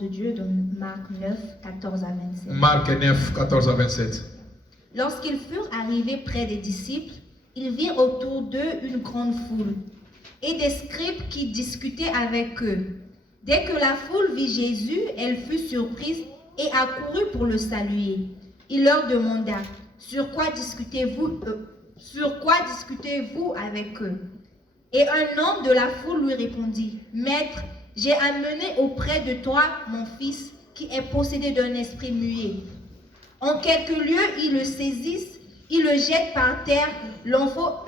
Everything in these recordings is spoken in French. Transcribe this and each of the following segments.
de Dieu dans Marc 9, 14 à 27. Marc 9, 14 à 27. Lorsqu'ils furent arrivés près des disciples, ils virent autour d'eux une grande foule et des scribes qui discutaient avec eux. Dès que la foule vit Jésus, elle fut surprise et accourut pour le saluer. Il leur demanda, sur quoi discutez-vous avec eux? Et un homme de la foule lui répondit, Maître, j'ai amené auprès de toi mon fils qui est possédé d'un esprit muet. En quelques lieux, ils le saisissent, ils le jettent par terre, l'enfant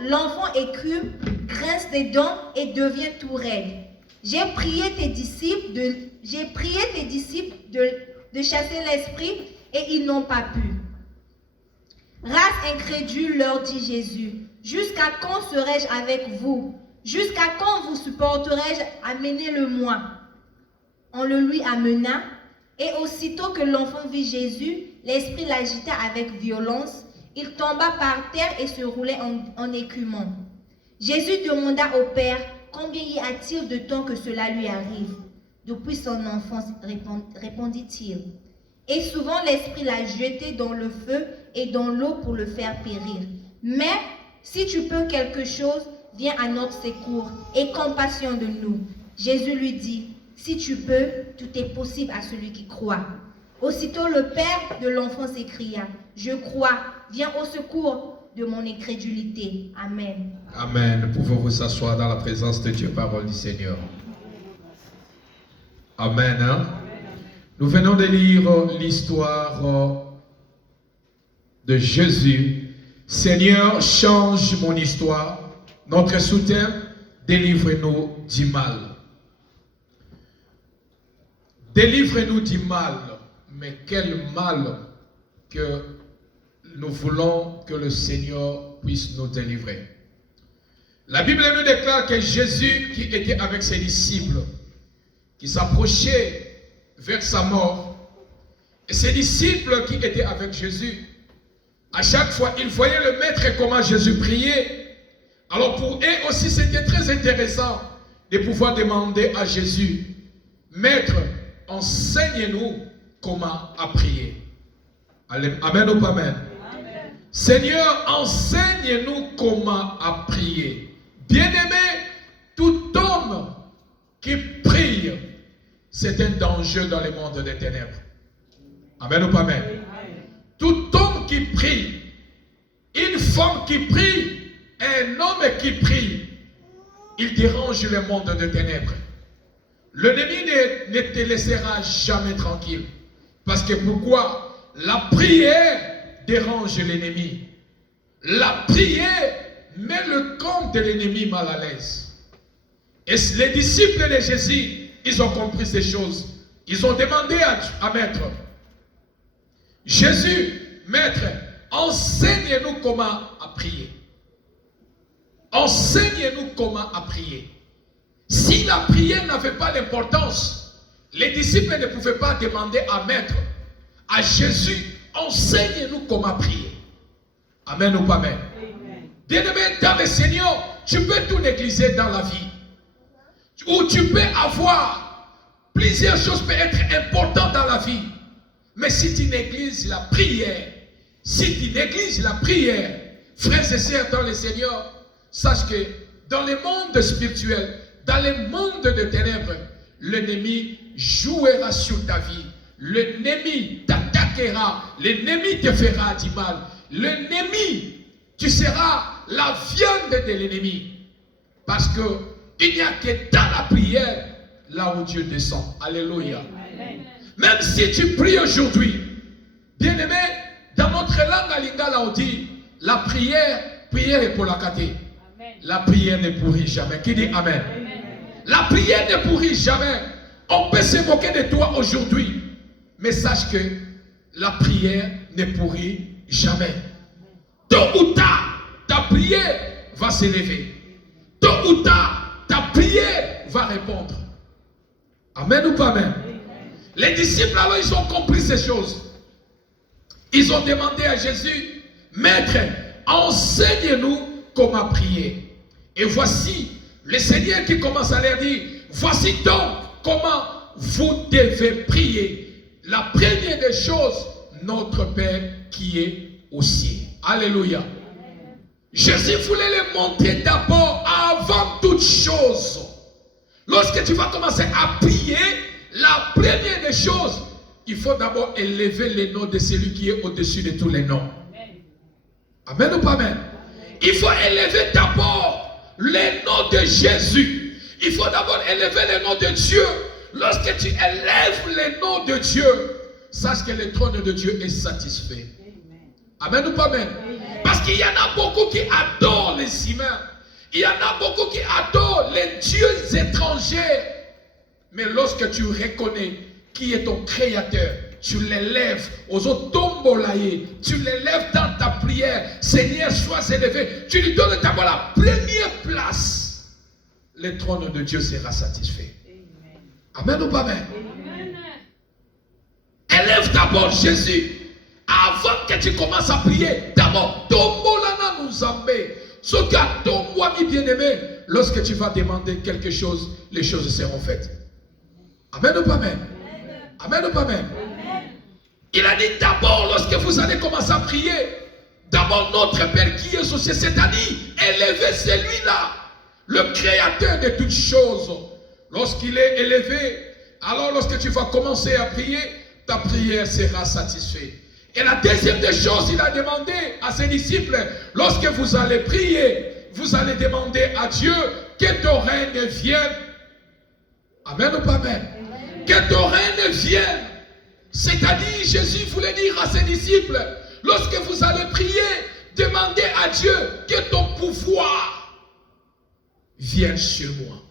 écume, grince des dents et devient tout raide. J'ai prié tes disciples de chasser l'esprit et ils n'ont pas pu. Race incrédule, leur dit Jésus, jusqu'à quand serai-je avec vous? Jusqu'à quand vous supporterai-je? Amenez-le-moi. On le lui amena, et aussitôt que l'enfant vit Jésus, l'esprit l'agita avec violence. Il tomba par terre et se roulait en écumant. Jésus demanda au Père, combien y a-t-il de temps que cela lui arrive? Depuis son enfance, répondit-il. Et souvent l'esprit l'a jeté dans le feu et dans l'eau pour le faire périr. Mais si tu peux quelque chose, viens à notre secours et compassion de nous. Jésus lui dit, si tu peux, tout est possible à celui qui croit. Aussitôt le père de l'enfant s'écria, je crois, viens au secours de mon incrédulité. Amen. Amen. Pouvons-vous s'asseoir dans la présence de Dieu, parole du Seigneur. Amen. Hein? Nous venons de lire l'histoire de Jésus. Seigneur, change mon histoire. Notre sous-thème, délivre-nous du mal. Délivre-nous du mal. Mais quel mal que nous voulons que le Seigneur puisse nous délivrer. La Bible nous déclare que Jésus, qui était avec ses disciples, qui s'approchait vers sa mort, et ses disciples qui étaient avec Jésus, à chaque fois, ils voyaient le maître et comment Jésus priait. Alors pour eux aussi, c'était très intéressant de pouvoir demander à Jésus, Maître, enseigne-nous comment à prier. Amen ou pas amen? Amen. Seigneur, enseigne-nous comment à prier. Bien-aimé, tout homme qui prie, c'est un danger dans le monde des ténèbres. Amen ou pas amen? Amen. Tout homme qui prie, une femme qui prie, un homme qui prie, il dérange le monde des ténèbres. L'ennemi ne te laissera jamais tranquille. Parce que pourquoi? La prière dérange l'ennemi. La prière met le camp de l'ennemi mal à l'aise. Et les disciples de Jésus, ils ont compris ces choses. Ils ont demandé à Maître, Jésus, Maître, enseigne-nous comment à prier. Enseigne-nous comment à prier. Si la prière n'avait pas d'importance, les disciples ne pouvaient pas demander à Maître, à Jésus, enseigne-nous comment prier. Amen ou pas amen? Bien-aimé dans le Seigneur, tu peux tout négliger dans la vie. Ou tu peux avoir plusieurs choses peuvent être importantes dans la vie. Mais si tu négliges la prière, frères et sœurs dans le Seigneur, sache que dans le monde spirituel, dans le monde des ténèbres, l'ennemi jouera sur ta vie. L'ennemi t'attaquera. L'ennemi te fera du mal. L'ennemi, tu seras la viande de l'ennemi. Parce que il n'y a que dans la prière là où Dieu descend. Alléluia. Amen. Même si tu pries aujourd'hui, bien-aimé, dans notre langue à lingala on dit la prière est pour la caté. La prière ne pourrit jamais. Qui dit amen? Amen. La prière ne pourrit jamais. On peut se moquer de toi aujourd'hui. Mais sache que la prière ne pourrit jamais. Tôt ou tard, ta prière va s'élever. Tôt ou tard, ta prière va répondre. Amen ou pas amen? Amen. Les disciples alors ils ont compris ces choses. Ils ont demandé à Jésus, Maître, enseigne-nous comment prier. Et voici le Seigneur qui commence à leur dire, voici donc comment vous devez prier. La première des choses, notre Père qui est au ciel. Alléluia. Jésus voulait les montrer d'abord avant toute chose. Lorsque tu vas commencer à prier, la première des choses, il faut d'abord élever le nom de celui qui est au-dessus de tous les noms. Amen ou pas amen? Il faut élever d'abord le nom de Jésus. Il faut d'abord élever le nom de Dieu. Lorsque tu élèves le nom de Dieu, sache que le trône de Dieu est satisfait. Amen ou pas amen? Parce qu'il y en a beaucoup qui adorent les humains. Il y en a beaucoup qui adorent les dieux étrangers. Mais lorsque tu reconnais qui est ton créateur, tu l'élèves aux autres tombolaïs, tu l'élèves dans ta prière. Seigneur, sois élevé. Tu lui donnes d'abord la première place. Le trône de Dieu sera satisfait. Amen ou pas amen? Élève d'abord Jésus. Avant que tu commences à prier, d'abord, tombolana nous embête. Ce gars, ton ami bien-aimé, lorsque tu vas demander quelque chose, les choses seront faites. Amen ou pas amen? Amen ou pas amen? Il a dit d'abord, lorsque vous allez commencer à prier, d'abord notre Père qui est au ciel, c'est-à-dire élevez celui-là, le créateur de toutes choses. Lorsqu'il est élevé, alors lorsque tu vas commencer à prier, ta prière sera satisfaite. Et la deuxième des choses, il a demandé à ses disciples, lorsque vous allez prier, vous allez demander à Dieu que ton règne vienne. Amen ou pas amen? Que ton règne vienne. C'est-à-dire, Jésus voulait dire à ses disciples, lorsque vous allez prier, demandez à Dieu que ton pouvoir vienne sur moi.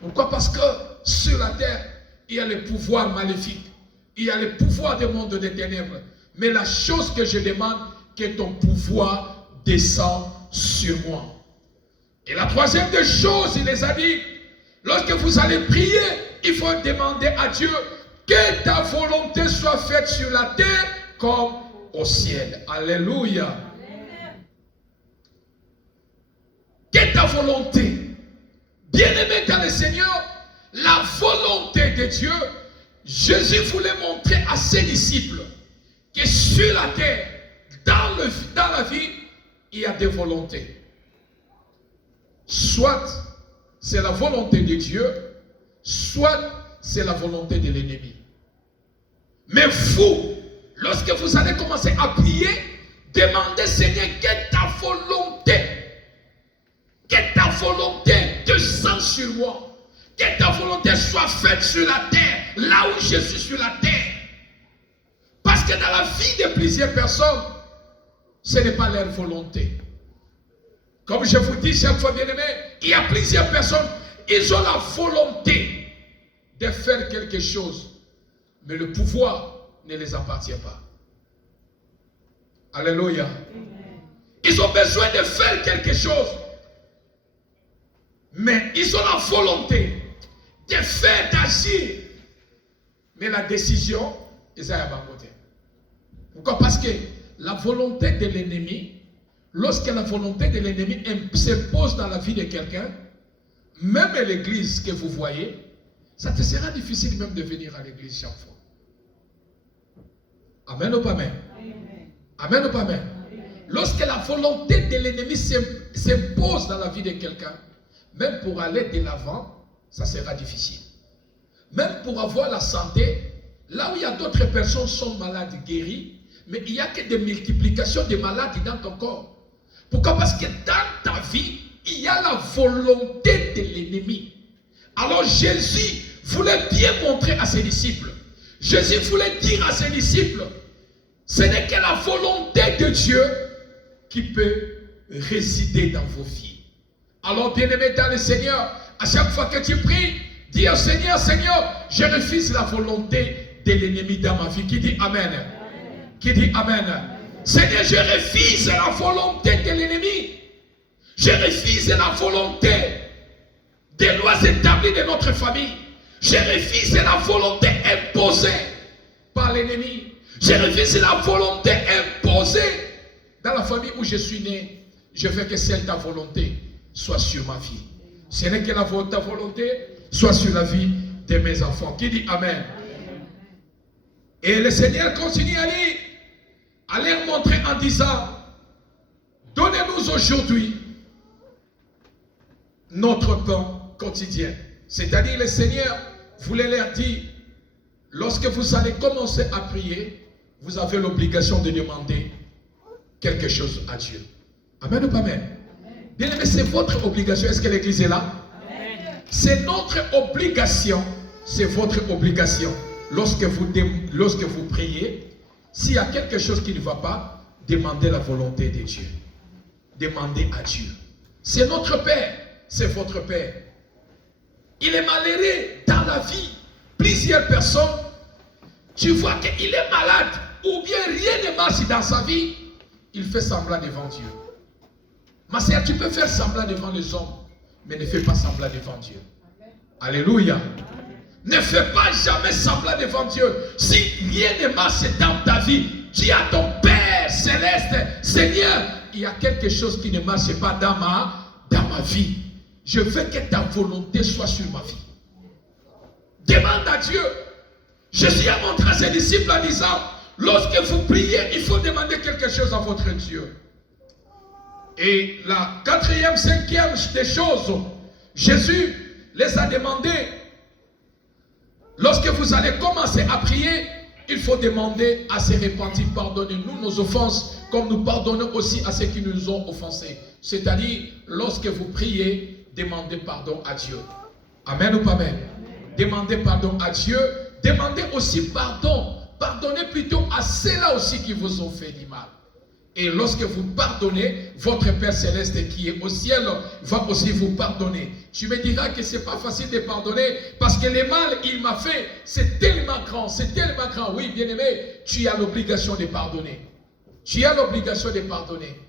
Pourquoi? Parce que sur la terre, il y a le pouvoir maléfique. Il y a le pouvoir du monde des ténèbres. Mais la chose que je demande, que ton pouvoir descende sur moi. Et la troisième des choses, il les a dit, lorsque vous allez prier, il faut demander à Dieu que ta volonté soit faite sur la terre comme au ciel. Alléluia. Que ta volonté, bien-aimé dans le Seigneur, la volonté de Dieu, Jésus voulait montrer à ses disciples que sur la terre, dans la vie, il y a des volontés. Soit c'est la volonté de Dieu, soit c'est la volonté de l'ennemi. Mais vous, lorsque vous allez commencer à prier, demandez Seigneur que ta volonté descende sur moi, que ta volonté soit faite sur la terre, là où je suis sur la terre. Parce que dans la vie de plusieurs personnes, ce n'est pas leur volonté. Comme je vous dis chaque fois, bien-aimé, il y a plusieurs personnes, ils ont la volonté de faire quelque chose, mais le pouvoir ne les appartient pas. Alléluia. Ils ont besoin de faire quelque chose, mais ils ont la volonté de faire, d'agir, mais la décision, ils ont à côté. Pourquoi? Parce que la volonté de l'ennemi, lorsque la volonté de l'ennemi s'impose dans la vie de quelqu'un, même à l'église que vous voyez, ça te sera difficile même de venir à l'église chaque fois. Amen ou pas amen? Amen ou pas amen? Lorsque la volonté de l'ennemi s'impose dans la vie de quelqu'un, même pour aller de l'avant, ça sera difficile. Même pour avoir la santé, là où il y a d'autres personnes qui sont malades, guéries, mais il n'y a que des multiplications de maladies dans ton corps. Pourquoi? Parce que dans ta vie, il y a la volonté de l'ennemi. Alors Jésus voulait bien montrer à ses disciples. Jésus voulait dire à ses disciples, ce n'est que la volonté de Dieu qui peut résider dans vos vies. Alors bien-aimé dans le Seigneur, à chaque fois que tu pries, dis au Seigneur, Seigneur, je refuse la volonté de l'ennemi dans ma vie. Qui dit Amen? Qui dit Amen? Seigneur, je refuse la volonté de l'ennemi. Je refuse la volonté des lois établies de notre famille. Je refuse la volonté imposée par l'ennemi. Je refuse la volonté imposée dans la famille où je suis né. Je veux que celle de ta volonté soit sur ma vie. Ce n'est que ta volonté soit sur la vie de mes enfants. Qui dit Amen? Et le Seigneur continue à leur montrer en disant, donnez-nous aujourd'hui notre pain quotidien. C'est-à-dire le Seigneur voulait leur dire, lorsque vous allez commencer à prier, vous avez l'obligation de demander quelque chose à Dieu. Amen ou pas amen? Bien aimé, c'est votre obligation. Est-ce que l'église est là? C'est notre obligation. C'est votre obligation. Lorsque vous priez, s'il y a quelque chose qui ne va pas, demandez la volonté de Dieu. Demandez à Dieu. C'est notre Père. C'est votre Père. Il est malheureux dans la vie. Plusieurs personnes, tu vois qu'il est malade ou bien rien ne marche dans sa vie, il fait semblant devant Dieu. Ma sœur, tu peux faire semblant devant les hommes, mais ne fais pas semblant devant Dieu. Alléluia. Ne fais pas jamais semblant devant Dieu. Si rien ne marche dans ta vie, dis à ton Père céleste, Seigneur, il y a quelque chose qui ne marche pas dans ma vie. Je veux que ta volonté soit sur ma vie. Demande à Dieu. Jésus a montré à ses disciples en disant, lorsque vous priez, il faut demander quelque chose à votre Dieu. Et la quatrième, cinquième des choses, Jésus les a demandé, lorsque vous allez commencer à prier, il faut demander à se repentir, pardonnez-nous nos offenses, comme nous pardonnons aussi à ceux qui nous ont offensés. C'est-à-dire, lorsque vous priez, demandez pardon à Dieu. Amen ou pas amen? Demandez pardon à Dieu. Demandez aussi pardon. Pardonnez plutôt à ceux-là aussi qui vous ont fait du mal. Et lorsque vous pardonnez, votre Père Céleste qui est au ciel va aussi vous pardonner. Tu me diras que ce n'est pas facile de pardonner parce que le mal il m'a fait, c'est tellement grand, c'est tellement grand. Oui, bien-aimé, tu as l'obligation de pardonner. Tu as l'obligation de pardonner.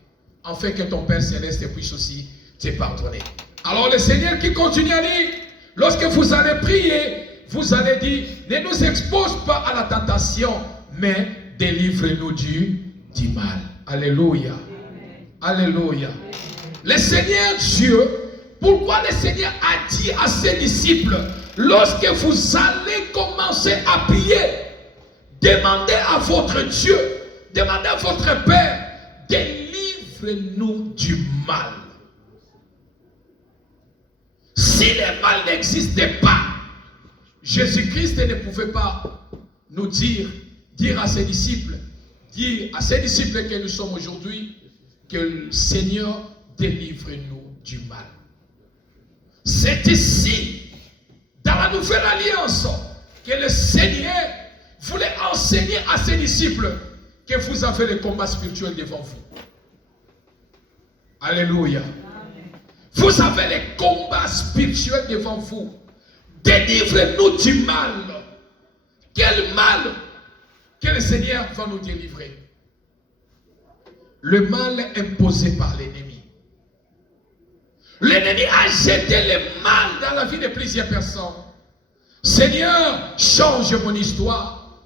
Afin que ton Père Céleste puisse aussi te pardonner. Alors le Seigneur qui continue à dire, lorsque vous allez prier, vous allez dire, ne nous expose pas à la tentation, mais délivre-nous du mal. Alléluia. Alléluia. Le Seigneur Dieu, pourquoi le Seigneur a dit à ses disciples, lorsque vous allez commencer à prier, demandez à votre Dieu, demandez à votre Père, délivre-nous du mal. Si le mal n'existait pas, Jésus-Christ ne pouvait pas nous dire à ses disciples, que nous sommes aujourd'hui, que le Seigneur délivre-nous du mal. C'est ici, dans la nouvelle alliance, que le Seigneur voulait enseigner à ses disciples que vous avez le combat spirituel devant vous. Alléluia. Vous avez le combat spirituel devant vous. Délivre-nous du mal. Quel mal que le Seigneur va nous délivrer? Le mal imposé par l'ennemi. L'ennemi a jeté le mal dans la vie de plusieurs personnes. Seigneur, change mon histoire.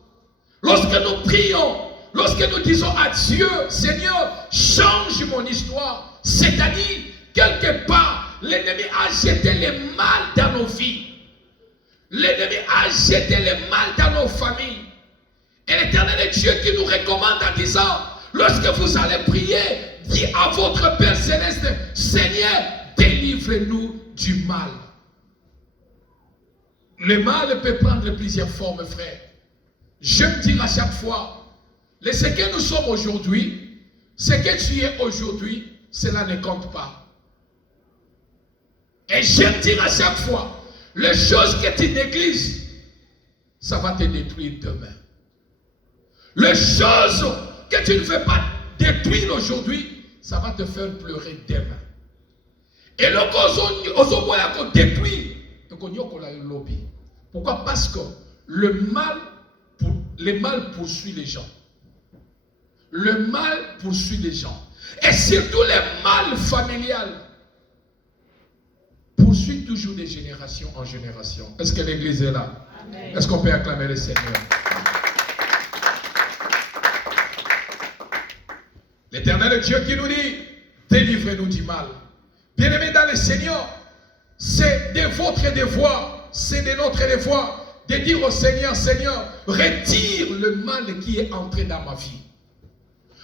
Lorsque nous prions, lorsque nous disons à Dieu, Seigneur, change mon histoire. C'est-à-dire, quelque part, l'ennemi a jeté le mal dans nos vies. L'ennemi a jeté le mal dans nos familles. Et l'Éternel Dieu qui nous recommande en disant, lorsque vous allez prier, dites à votre Père Céleste, Seigneur, délivre-nous du mal. Le mal peut prendre plusieurs formes, frère. Je me dis à chaque fois, ce que nous sommes aujourd'hui, ce que tu es aujourd'hui, cela ne compte pas. Et je me dis à chaque fois, les choses que tu négliges, ça va te détruire demain. Les choses que tu ne veux pas détruire aujourd'hui, ça va te faire pleurer demain. Et le qu'on détruit, pourquoi? Parce que le mal poursuit les gens. Le mal poursuit les gens. Et surtout le mal familial poursuit toujours de génération en génération. Est-ce que l'église est là? Est-ce qu'on peut acclamer le Seigneur? L'Éternel Dieu qui nous dit, délivrez-nous du mal. Bien-aimés dans le Seigneur, c'est de votre devoir c'est de notre devoir de dire au Seigneur, Seigneur, retire le mal qui est entré dans ma vie.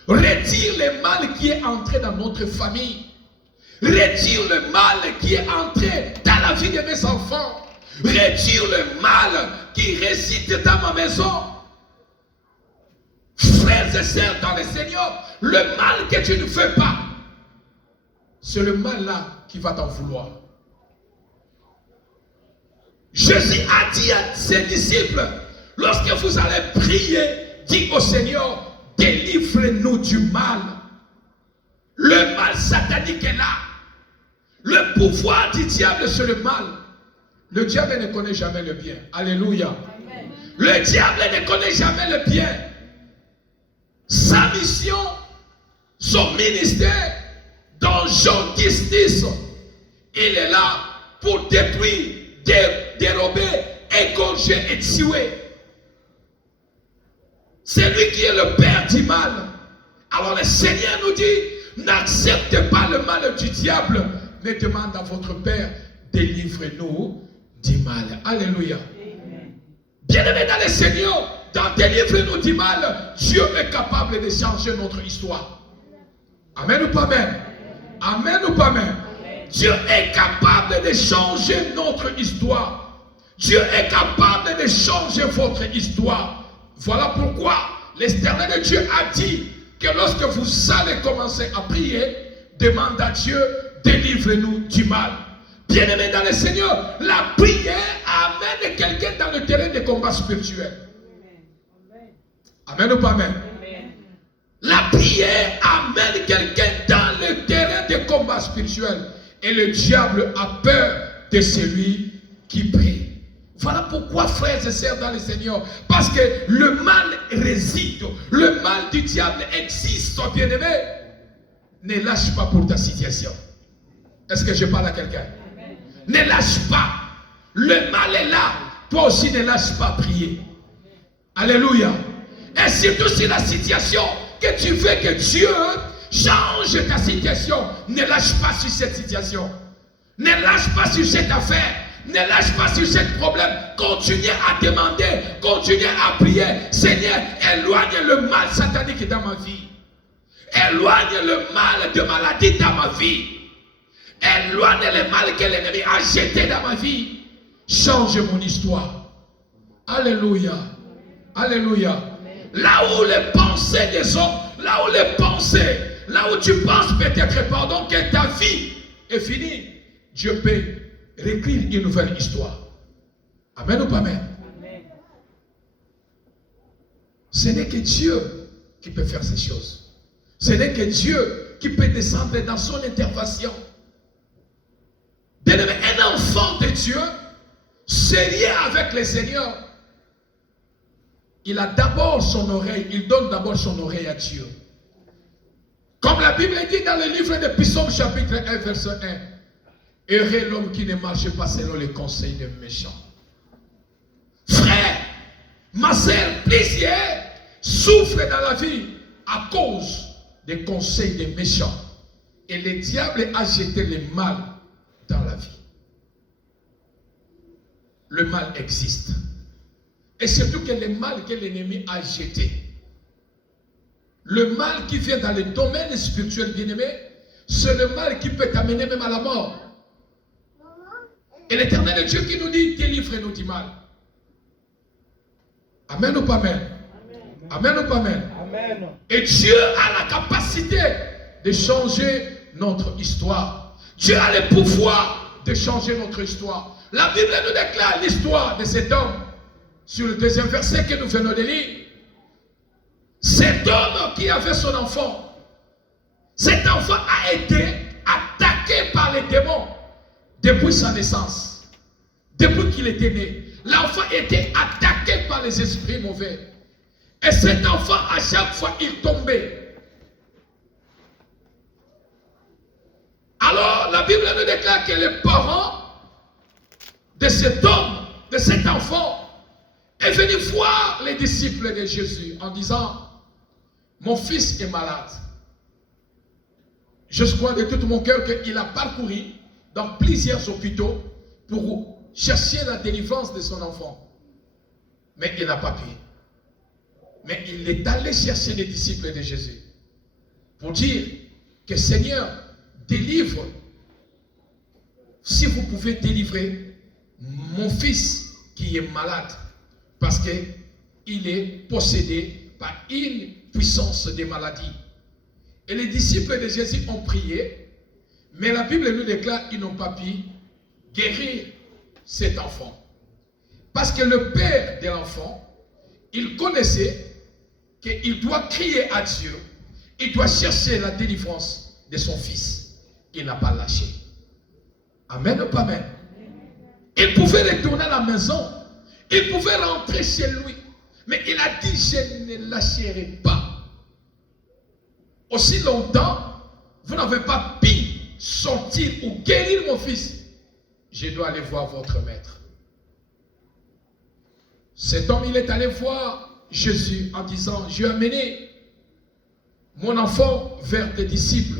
Retire le mal qui est entré dans notre famille. Retire le mal qui est entré dans la vie de mes enfants. Retire le mal qui réside dans ma maison. Frères et sœurs dans le Seigneur, le mal que tu ne fais pas, c'est le mal là qui va t'en vouloir. Jésus a dit à ses disciples, lorsque vous allez prier, dites au Seigneur, délivre-nous du mal. Le mal satanique est là. Le pouvoir du diable sur le mal. Le diable ne connaît jamais le bien. Alléluia. Amen. Le diable ne connaît jamais le bien. Sa mission, son ministère, dans Jean 10, il est là pour détruire, dérober, égorger et tuer. C'est lui qui est le père du mal. Alors le Seigneur nous dit, n'acceptez pas le mal du diable, mais demande à votre Père, délivrez-nous du mal. Alléluia. Bien-aimés dans le Seigneur, dans délivrez-nous du mal, Dieu est capable de changer notre histoire. Amen ou pas amen? Amen ou pas amen? Dieu est capable de changer notre histoire. Dieu est capable de changer votre histoire. Voilà pourquoi l'Éternel Dieu a dit que lorsque vous allez commencer à prier, demande à Dieu, délivre-nous du mal. Bien-aimé dans le Seigneur, la prière amène quelqu'un dans le terrain de combat spirituel. Amen ou pas amen? La prière amène quelqu'un dans le terrain de combat spirituel. Et le diable a peur de celui qui prie. Voilà pourquoi, frères et sœurs dans le Seigneur, parce que le mal réside, le mal du diable existe, bien-aimé. Ne lâche pas pour ta situation. Est-ce que je parle à quelqu'un? Ne lâche pas. Le mal est là. Toi aussi ne lâche pas prier. Alléluia. Et surtout si la situation que tu veux que Dieu change ta situation, ne lâche pas sur cette situation. Ne lâche pas sur cette affaire. Ne lâche pas sur ce problème. Continuez à demander. Continuez à prier. Seigneur, éloigne le mal satanique dans ma vie. Éloigne le mal de maladie dans ma vie. Éloigne le mal que l'ennemi a jeté dans ma vie. Change mon histoire. Alléluia. Alléluia. Là où les pensées des hommes, là où les pensées, là où tu penses peut-être, pardon, que ta vie est finie, Dieu peut réécrire une nouvelle histoire. Amen ou pas amen? Amen. Ce n'est que Dieu qui peut faire ces choses. Ce n'est que Dieu qui peut descendre dans son intervention. Bien-aimé, un enfant de Dieu, sérieux avec le Seigneur, il a d'abord son oreille, il donne d'abord son oreille à Dieu. Comme la Bible dit dans le livre de Psaume chapitre 1 verset 1, heureux l'homme qui ne marche pas selon les conseils des méchants. Frère, ma sœur, plusieurs souffrent dans la vie à cause des conseils des méchants. Et le diable a jeté le mal dans la vie. Le mal existe. Et surtout que le mal que l'ennemi a jeté, le mal qui vient dans le domaine spirituel, bien-aimé, c'est le mal qui peut t'amener même à la mort. Et l'Éternel Dieu qui nous dit, délivre-nous du mal. Amen ou pas amen? Amen ou pas amen? Amen. Et Dieu a la capacité de changer notre histoire. Dieu a le pouvoir de changer notre histoire. La Bible nous déclare l'histoire de cet homme. Sur le deuxième verset que nous venons de lire, cet homme qui avait son enfant, cet enfant a été attaqué par les démons depuis sa naissance, depuis qu'il était né. L'enfant était attaqué par les esprits mauvais. Et cet enfant, à chaque fois, il tombait. Alors, la Bible nous déclare que les parents de cet homme, de cet enfant, est venu voir les disciples de Jésus en disant, mon fils est malade. Je crois de tout mon cœur qu'il a parcouru dans plusieurs hôpitaux pour chercher la délivrance de son enfant. Mais il n'a pas pu. Mais il est allé chercher les disciples de Jésus pour dire que Seigneur, délivre. Si vous pouvez délivrer mon fils qui est malade, parce qu'il est possédé par une puissance de maladie. Et les disciples de Jésus ont prié, mais la Bible nous déclare qu'ils n'ont pas pu guérir cet enfant. Parce que le père de l'enfant, il connaissait qu'il doit crier à Dieu, il doit chercher la délivrance de son fils. Il n'a pas lâché. Amen ou pas amen? Il pouvait retourner à la maison, il pouvait rentrer chez lui, mais il a dit, je ne lâcherai pas. Aussi longtemps, vous n'avez pas pu sortir ou guérir mon fils. Je dois aller voir votre maître. Cet homme, il est allé voir Jésus en disant, je vais amener mon enfant vers tes disciples,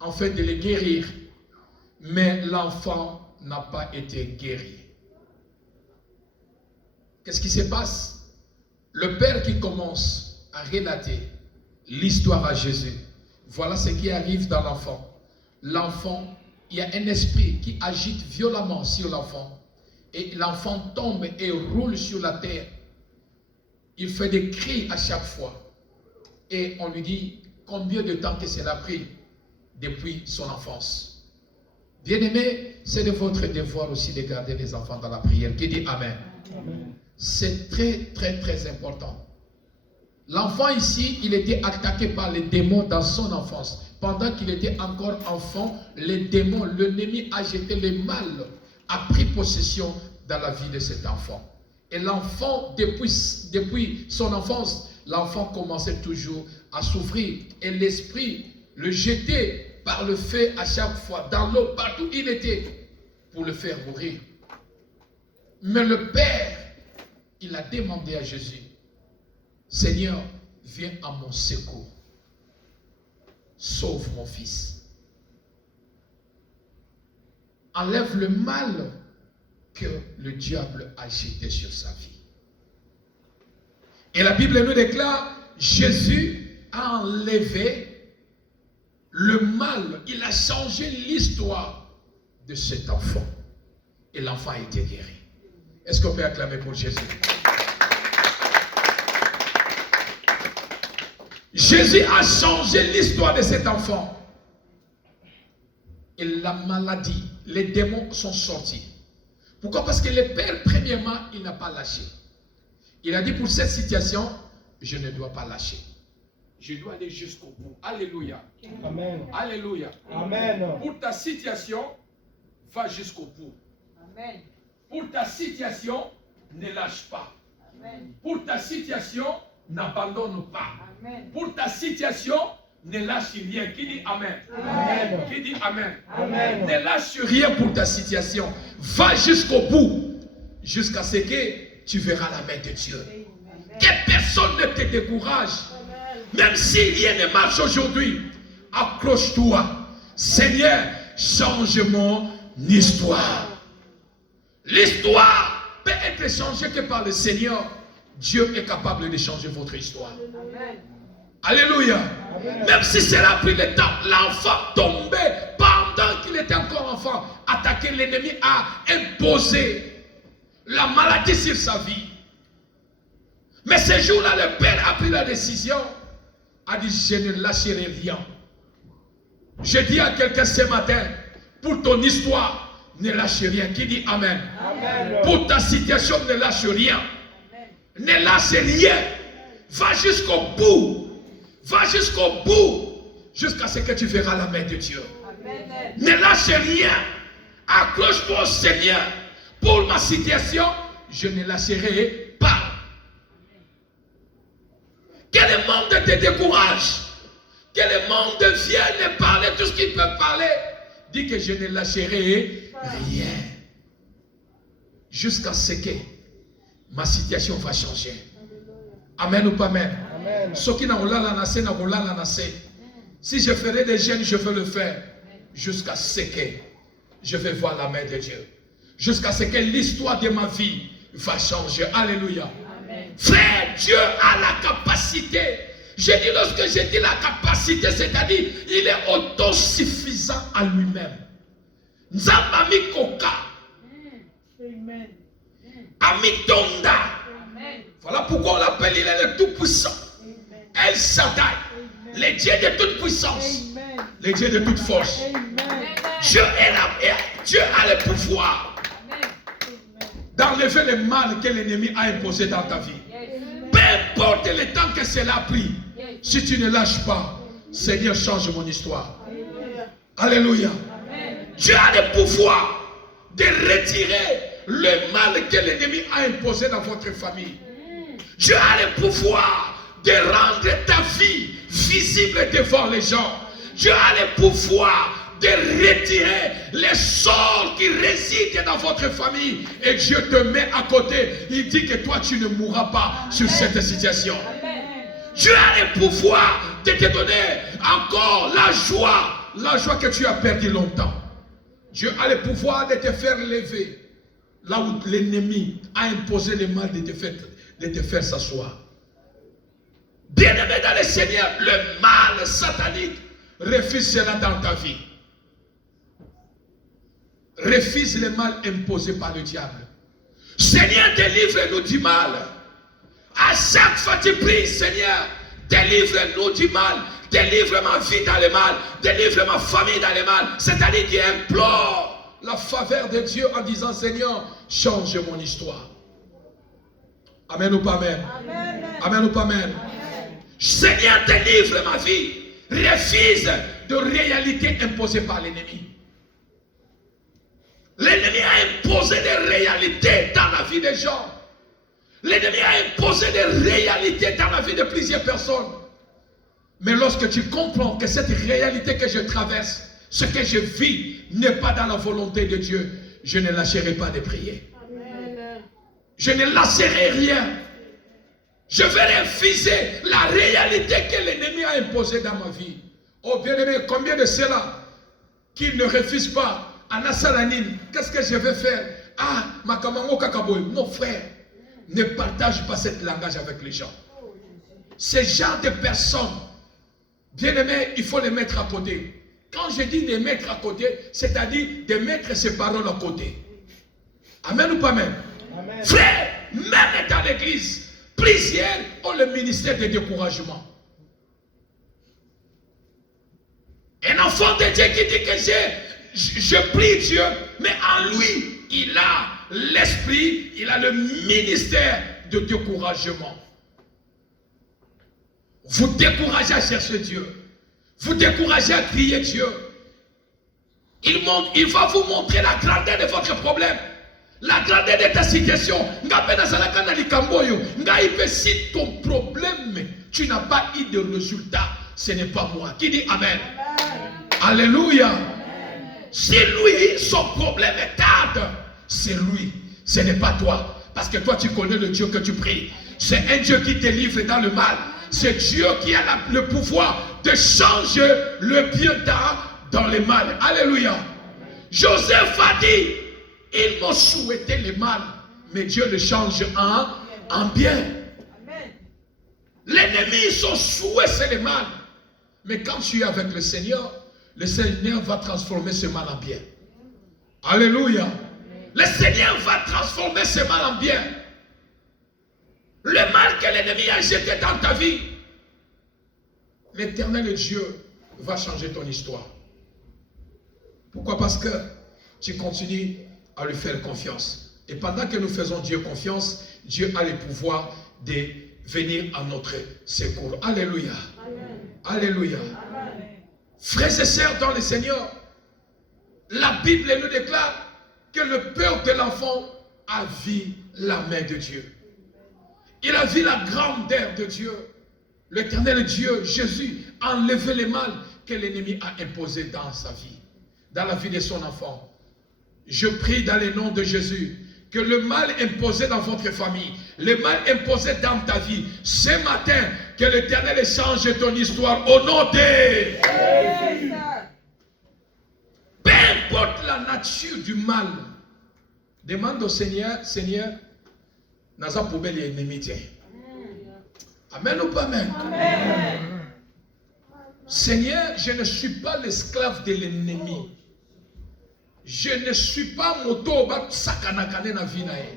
afin de les guérir. Mais l'enfant n'a pas été guéri. Qu'est-ce qui se passe? Le père qui commence à relater l'histoire à Jésus. Voilà ce qui arrive dans l'enfant. L'enfant, il y a un esprit qui agite violemment sur l'enfant. Et l'enfant tombe et roule sur la terre. Il fait des cris à chaque fois. Et on lui dit combien de temps que cela a pris depuis son enfance. Bien-aimé, c'est de votre devoir aussi de garder les enfants dans la prière. Qui dit Amen? Amen. C'est très important. L'enfant ici, il était attaqué par les démons dans son enfance. Pendant qu'il était encore enfant, les démons, l'ennemi a jeté le mal, a pris possession dans la vie de cet enfant. Et l'enfant, depuis son enfance, l'enfant commençait toujours à souffrir. Et l'esprit le jetait par le feu à chaque fois, dans l'eau, partout où il était, pour le faire mourir. Mais le Père, il a demandé à Jésus, Seigneur, viens à mon secours. Sauve mon fils. Enlève le mal que le diable a jeté sur sa vie. Et la Bible nous déclare, Jésus a enlevé le mal. Il a changé l'histoire de cet enfant. Et l'enfant a été guéri. Est-ce qu'on peut acclamer pour Jésus? Jésus a changé l'histoire de cet enfant. Et la maladie, les démons sont sortis. Pourquoi? Parce que le Père, premièrement, il n'a pas lâché. Il a dit pour cette situation, je ne dois pas lâcher. Je dois aller jusqu'au bout. Alléluia. Amen. Alléluia. Amen. Pour ta situation, va jusqu'au bout. Amen. Pour ta situation, ne lâche pas. Amen. Pour ta situation, n'abandonne pas. Amen. Pour ta situation, ne lâche rien. Qui dit Amen? Amen. Qui dit Amen? Amen. Ne lâche rien pour ta situation. Va jusqu'au bout. Jusqu'à ce que tu verras la main de Dieu. Que personne ne te décourage. Même si rien ne marche aujourd'hui, accroche-toi. Seigneur, change mon histoire. L'histoire peut être changée que par le Seigneur. Dieu est capable de changer votre histoire. Amen. Alléluia. Amen. Même si cela a pris le temps, l'enfant tombait pendant qu'il était encore enfant. Attaqué, l'ennemi a imposé la maladie sur sa vie. Mais ce jour-là, le Père a pris la décision, a dit, je ne lâcherai rien. Je dis à quelqu'un ce matin, pour ton histoire, ne lâche rien. Qui dit Amen? Amen. Pour ta situation, ne lâche rien. Ne lâche rien. Va jusqu'au bout. Va jusqu'au bout. Jusqu'à ce que tu verras la main de Dieu. Amen. Ne lâche rien. Accroche-toi au Seigneur. Pour ma situation, je ne lâcherai pas. Que le monde te décourage. Que le monde vienne parler tout ce qu'ils peuvent parler. Dis que je ne lâcherai rien. Jusqu'à ce que ma situation va changer. Amen ou pas amen? Amen. Ceux qui n'ont pas la nacé, n'ont pas la nacé. Si je ferai des jeûnes, je veux le faire. Jusqu'à ce que je vais voir la main de Dieu. jusqu'à ce que l'histoire de ma vie va changer. Alléluia. Frère, Dieu a la capacité. J'ai dit, lorsque j'ai dit la capacité, c'est-à-dire, il est autosuffisant à lui-même. Nzambami Koka. Amitonda. Voilà pourquoi on l'appelle, il est le tout-puissant. El Shaddai. Les dieux de toute puissance. Les dieux de toute force. Dieu a le pouvoir d'enlever le mal que l'ennemi a imposé dans ta vie. Peu importe le temps que cela a pris, si tu ne lâches pas, Seigneur, change mon histoire. Alléluia. Dieu a le pouvoir de retirer le mal que l'ennemi a imposé dans votre famille. Dieu a le pouvoir de rendre ta vie visible devant les gens. Dieu a le pouvoir de retirer les sorts qui résident dans votre famille. Et Dieu te met à côté. Il dit que toi, tu ne mourras pas sur cette situation. Dieu a le pouvoir de te donner encore la joie que tu as perdue longtemps. Dieu a le pouvoir de te faire lever là où l'ennemi a imposé le mal de te faire s'asseoir. Bien-aimé dans le Seigneur, le mal satanique, refuse cela dans ta vie. Refuse le mal imposé par le diable. Seigneur, délivre-nous du mal. À chaque fois tu pries, Seigneur, délivre-nous du mal. Délivre ma vie dans le mal. Délivre ma famille dans le mal. C'est-à-dire qu'il implore la faveur de Dieu en disant, Seigneur, change mon histoire. Amen ou pas amen? Amen, amen ou pas amen? Amen. Seigneur, délivre ma vie. Refuse de réalité imposée par l'ennemi. L'ennemi a imposé des réalités dans la vie des gens. L'ennemi a imposé des réalités dans la vie de plusieurs personnes. Mais lorsque tu comprends que cette réalité que je traverse, ce que je vis, n'est pas dans la volonté de Dieu, je ne lâcherai pas de prier. Amen. Je ne lâcherai rien. Je vais refuser la réalité que l'ennemi a imposée dans ma vie. Oh bien-aimé, combien de ceux-là qui ne refusent pas Anasalanine, qu'est-ce que je vais faire? Ah, Makamango Kakaboy. Non frère, ne partage pas ce langage avec les gens. Ces genre de personnes, bien-aimés, il faut les mettre à côté. Quand je dis les mettre à côté, c'est-à-dire de mettre ces paroles à côté. Amen ou pas amen? Amen. Frère, même dans l'église, plusieurs ont le ministère de découragement. Un enfant de Dieu qui dit que je prie Dieu, mais en lui, il a l'esprit, il a le ministère de découragement. Vous découragez à chercher Dieu. Vous découragez à crier Dieu. Il va vous montrer la grandeur de votre problème. La grandeur de ta situation. Si ton problème, tu n'as pas eu de résultat, ce n'est pas moi. Qui dit Amen? Alléluia. Si lui, son problème est tarde, c'est lui, ce n'est pas toi. Parce que toi, tu connais le Dieu que tu pries. C'est un Dieu qui te livre dans le mal. C'est Dieu qui a le pouvoir de changer le bien dans le mal. Alléluia. Joseph a dit, ils m'ont souhaité le mal, mais Dieu le change en bien. L'ennemi, son souhait, c'est le mal. Mais quand tu es avec le Seigneur va transformer ce mal en bien. Alléluia. Le Seigneur va transformer ce mal en bien. Le mal que l'ennemi a jeté dans ta vie, l'Éternel Dieu va changer ton histoire. Pourquoi? Parce que tu continues à lui faire confiance. Et pendant que nous faisons Dieu confiance, Dieu a le pouvoir de venir à notre secours. Alléluia. Amen. Alléluia. Amen. Frères et sœurs dans le Seigneur, la Bible nous déclare que le père de l'enfant a vu la main de Dieu. Il a vu la grandeur de Dieu. L'Éternel Dieu, Jésus, a enlevé le mal que l'ennemi a imposé dans sa vie, dans la vie de son enfant. Je prie dans le nom de Jésus que le mal imposé dans votre famille, le mal imposé dans ta vie, ce matin, que l'Éternel change ton histoire au nom de... Peu importe la nature du mal Demande au Seigneur, Seigneur, naza poubelle et ennemi tiens. Amen ou pas amen? Amen. Seigneur, je ne suis pas l'esclave de l'ennemi. Je ne suis pas moto ba sakanakane na vie na ye.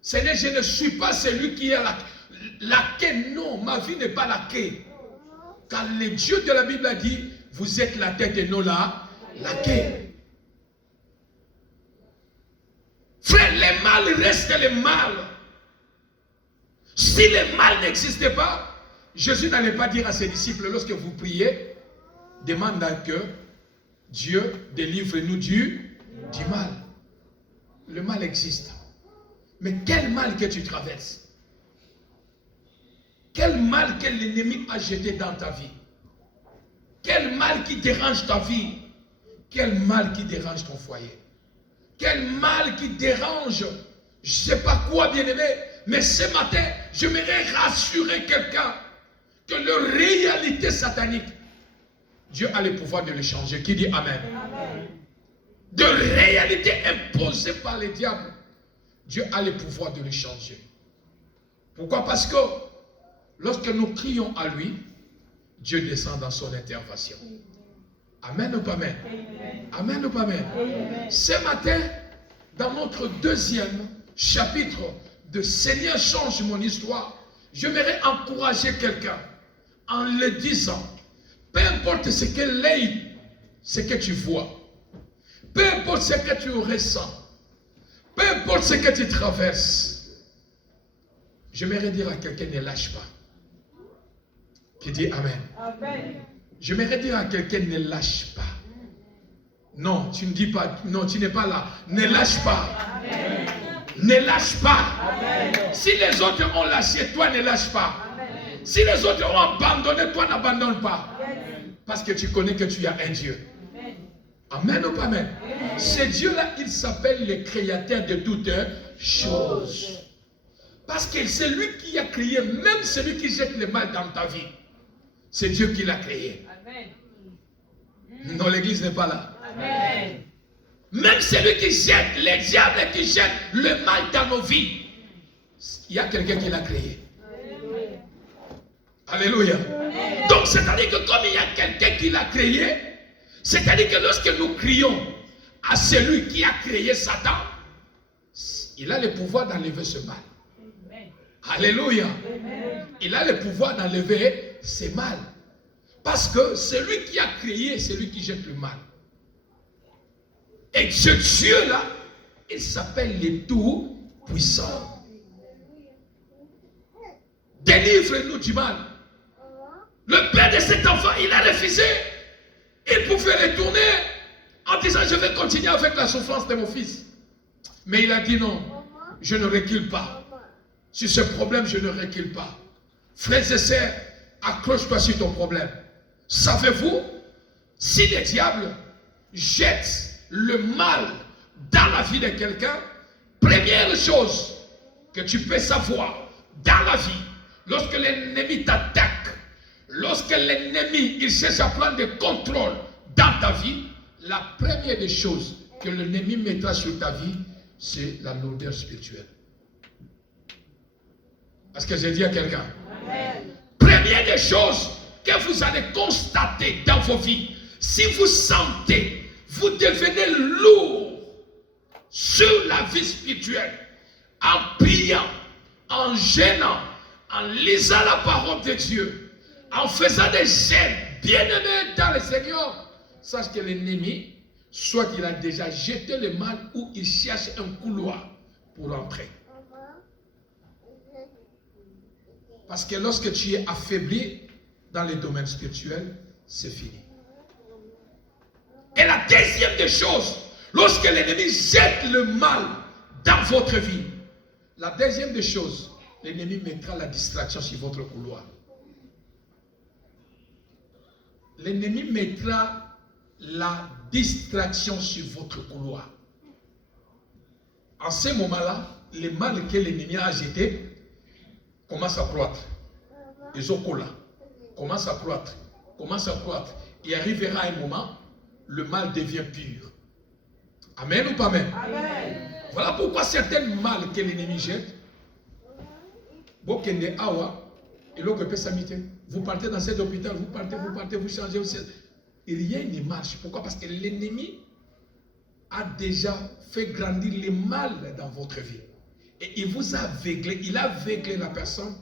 Seigneur, je ne suis pas celui qui est la quai. Non, ma vie n'est pas la quai. Car le Dieu de la Bible a dit, vous êtes la tête et non la quai. Frère, le mal reste le mal. Si le mal n'existait pas, Jésus n'allait pas dire à ses disciples, lorsque vous priez, demande à que Dieu délivre-nous du mal. Le mal existe. Mais quel mal que tu traverses? Quel mal que l'ennemi a jeté dans ta vie? Quel mal qui dérange ta vie? Quel mal qui dérange ton foyer? Quel mal qui dérange, je ne sais pas quoi, bien-aimé, mais ce matin, j'aimerais rassurer quelqu'un que leur réalité satanique, Dieu a le pouvoir de le changer. Qui dit Amen? Amen. De réalité imposée par le diable, Dieu a le pouvoir de le changer. Pourquoi? Parce que lorsque nous crions à lui, Dieu descend dans son intervention. Amen ou pas amen? Amen ou pas amen? Ce matin, dans notre deuxième chapitre de Seigneur change mon histoire, j'aimerais encourager quelqu'un en le disant, peu importe ce que l'œil, ce que tu vois, peu importe ce que tu ressens, peu importe ce que tu traverses, j'aimerais dire à quelqu'un, ne lâche pas. Qui dit Amen. Amen. J'aimerais dire à quelqu'un, ne lâche pas. Non, tu ne dis pas, non, tu n'es pas là. Ne lâche pas. Amen. Ne lâche pas. Amen. Si les autres ont lâché, toi ne lâche pas. Amen. Si les autres ont abandonné, toi n'abandonne pas. Yes. Parce que tu connais que tu as un Dieu. Amen. Amen ou pas amen? Ce Dieu-là, il s'appelle le créateur de toutes choses. Parce que c'est lui qui a créé, même celui qui jette le mal dans ta vie. C'est Dieu qui l'a créé. Amen. Non, l'église n'est pas là. Amen. Même celui qui jette, les diables qui jettent le mal dans nos vies, il y a quelqu'un qui l'a créé. Alléluia. Donc, c'est-à-dire que comme il y a quelqu'un qui l'a créé, c'est-à-dire que lorsque nous crions à celui qui a créé Satan, il a le pouvoir d'enlever ce mal. Alléluia. Il a le pouvoir d'enlever ce mal. Parce que celui qui a créé, c'est lui qui jette le mal. Et ce Dieu-là, il s'appelle le Tout-Puissant. Délivre-nous du mal. Le père de cet enfant, il a refusé. Il pouvait retourner en disant, je vais continuer avec la souffrance de mon fils. Mais il a dit non, je ne recule pas. Sur ce problème, je ne recule pas. Frères et sœurs, accroche-toi sur ton problème. Savez-vous, si le diable jette le mal dans la vie de quelqu'un, première chose que tu peux savoir dans la vie, lorsque l'ennemi t'attaque, lorsque l'ennemi il cherche à prendre le contrôle dans ta vie, la première des choses que l'ennemi mettra sur ta vie, c'est la lourdeur spirituelle. Est-ce que j'ai dit à quelqu'un? Première des choses que vous allez constater dans vos vies, si vous sentez, vous devenez lourd sur la vie spirituelle, en priant, en gênant, en lisant la parole de Dieu, en faisant des gênes, bien-aimés dans le Seigneur, sache que l'ennemi, soit il a déjà jeté le mal ou il cherche un couloir pour entrer. Parce que lorsque tu es affaibli dans les domaines spirituels, c'est fini. Et la deuxième des choses, lorsque l'ennemi jette le mal dans votre vie, la deuxième des choses, l'ennemi mettra la distraction sur votre couloir. L'ennemi mettra la distraction sur votre couloir. En ce moment-là, le mal que l'ennemi a jeté commence à croître. Les ocola commence à croître, commence à croître. Il arrivera un moment, le mal devient pur. Amen ou pas amen? Amen. Voilà pourquoi certains mal que l'ennemi jette, vous partez dans cet hôpital, vous partez, vous changez. Et rien ne marche. Pourquoi? Parce que l'ennemi a déjà fait grandir le mal dans votre vie. Et il vous a aveuglé, il a aveuglé la personne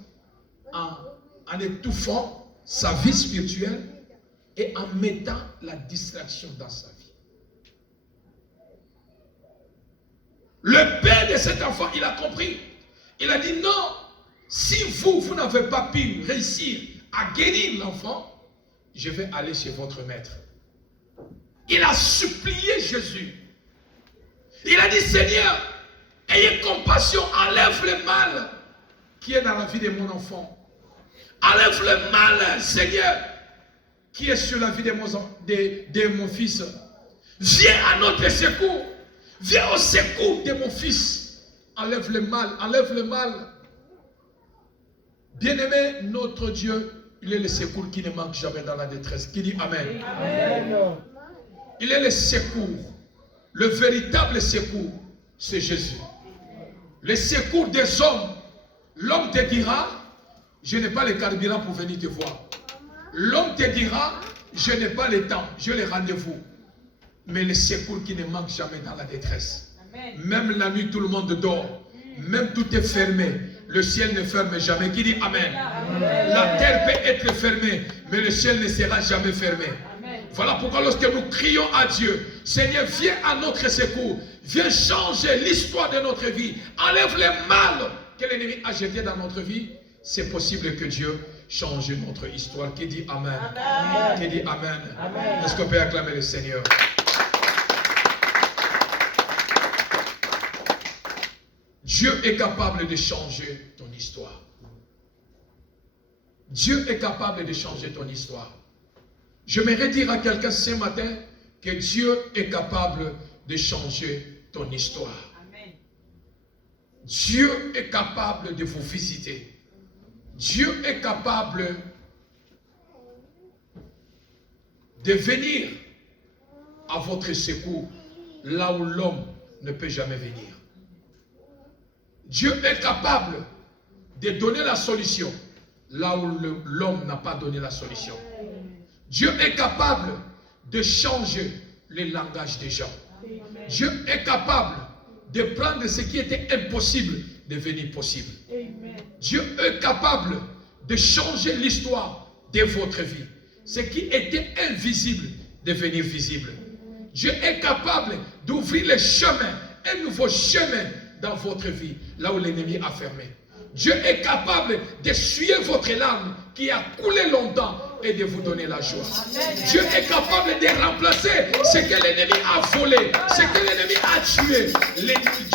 en étouffant sa vie spirituelle et en mettant la distraction dans sa vie. Le père de cet enfant, il a compris. Il a dit non, si vous n'avez pas pu réussir à guérir l'enfant, je vais aller chez votre maître. Il a supplié Jésus. Il a dit, Seigneur, ayez compassion, enlève le mal qui est dans la vie de mon enfant. Enlève le mal, Seigneur, qui est sur la vie de mon fils. Viens à notre secours. Viens au secours de mon fils. Enlève le mal, enlève le mal. Bien-aimé, notre Dieu, il est le secours qui ne manque jamais dans la détresse. Qui dit Amen? Amen. Il est le secours. Le véritable secours, c'est Jésus. Le secours des hommes. L'homme te dira, je n'ai pas le carburant pour venir te voir. L'homme te dira, je n'ai pas le temps, j'ai le rendez-vous. Mais le secours qui ne manque jamais dans la détresse. Amen. Même la nuit, tout le monde dort. Même tout est fermé. Le ciel ne ferme jamais. Qui dit Amen? Amen. La terre peut être fermée, mais le ciel ne sera jamais fermé. Amen. Voilà pourquoi lorsque nous crions à Dieu, Seigneur, viens à notre secours. Viens changer l'histoire de notre vie. Enlève le mal que l'ennemi a jeté dans notre vie. C'est possible que Dieu change notre histoire. Qui dit Amen? Amen. Qui dit Amen? Amen. Est-ce qu'on peut acclamer le Seigneur? Dieu est capable de changer ton histoire. Dieu est capable de changer ton histoire. J'aimerais dire à quelqu'un ce matin que Dieu est capable de changer ton histoire. Amen. Dieu est capable de vous visiter. Dieu est capable de venir à votre secours là où l'homme ne peut jamais venir. Dieu est capable de donner la solution là où l'homme n'a pas donné la solution. Dieu est capable de changer le langage des gens. Dieu est capable de prendre ce qui était impossible de devenir possible. Dieu est capable de changer l'histoire de votre vie. Ce qui était invisible devenir visible. Dieu est capable d'ouvrir le chemin, un nouveau chemin dans votre vie, là où l'ennemi a fermé. Dieu est capable d'essuyer votre larme qui a coulé longtemps et de vous donner la joie. Amen. Dieu est capable de remplacer ce que l'ennemi a volé, ce que l'ennemi a tué.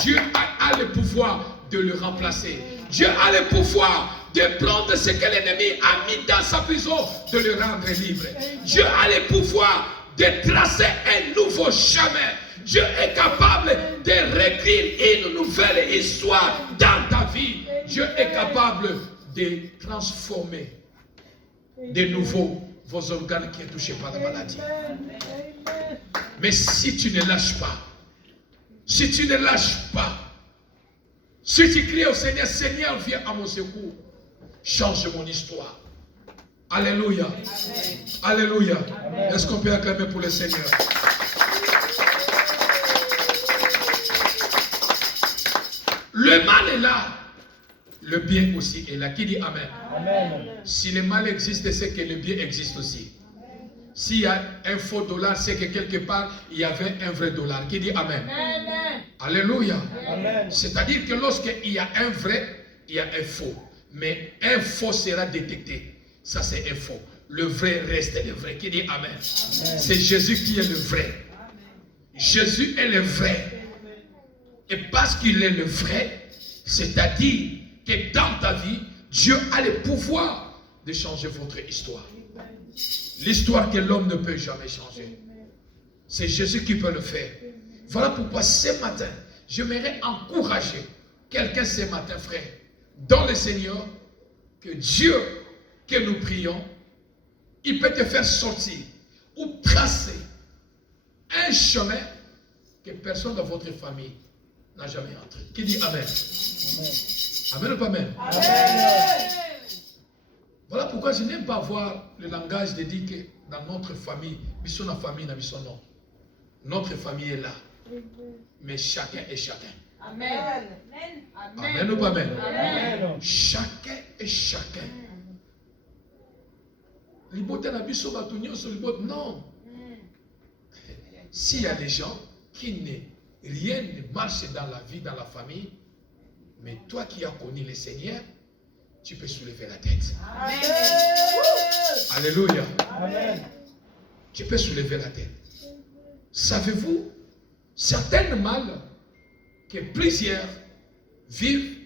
Dieu a le pouvoir de le remplacer. Dieu a le pouvoir de prendre ce que l'ennemi a mis dans sa prison, de le rendre libre. Dieu a le pouvoir de tracer un nouveau chemin. Dieu est capable de réécrire une nouvelle histoire dans ta vie. Dieu est capable de transformer de nouveau vos organes qui sont touchés par la maladie. Mais si tu ne lâches pas, si tu ne lâches pas, si tu cries au Seigneur, Seigneur, viens à mon secours, change mon histoire. Alléluia. Alléluia. Est-ce qu'on peut acclamer pour le Seigneur? Le mal est là, le bien aussi est là. Qui dit Amen? Amen. Si le mal existe, c'est que le bien existe aussi. S'il y a un faux dollar, c'est que quelque part, il y avait un vrai dollar. Qui dit Amen? Amen. Alléluia. C'est-à-dire que lorsqu'il y a un vrai, il y a un faux. Mais un faux sera détecté. Ça, c'est un faux. Le vrai reste le vrai. Qui dit Amen? Amen. C'est Jésus qui est le vrai. Jésus est le vrai. Et parce qu'il est le vrai, c'est-à-dire que dans ta vie, Dieu a le pouvoir de changer votre histoire. L'histoire que l'homme ne peut jamais changer. C'est Jésus qui peut le faire. Voilà pourquoi ce matin, j'aimerais encourager quelqu'un ce matin, frère, dans le Seigneur, que Dieu que nous prions, il peut te faire sortir ou tracer un chemin que personne dans votre famille n'a jamais entré. Qui dit Amen? Amen ou pas Amen? Amen. Voilà pourquoi je n'aime pas voir le langage de dire que dans notre famille, la famille n'a son nom. Notre famille est là. Mais chacun est chacun. Amen. Amen ou pas Amen? Amen. Chacun est chacun. Libote na biso batunyo sur libote, non. S'il y a des gens rien ne marche dans la vie, dans la famille, mais toi qui as connu le Seigneur, tu peux soulever la tête. Amen. Alléluia. Amen. Tu peux soulever la tête. Savez-vous, certains mal que plusieurs vivent,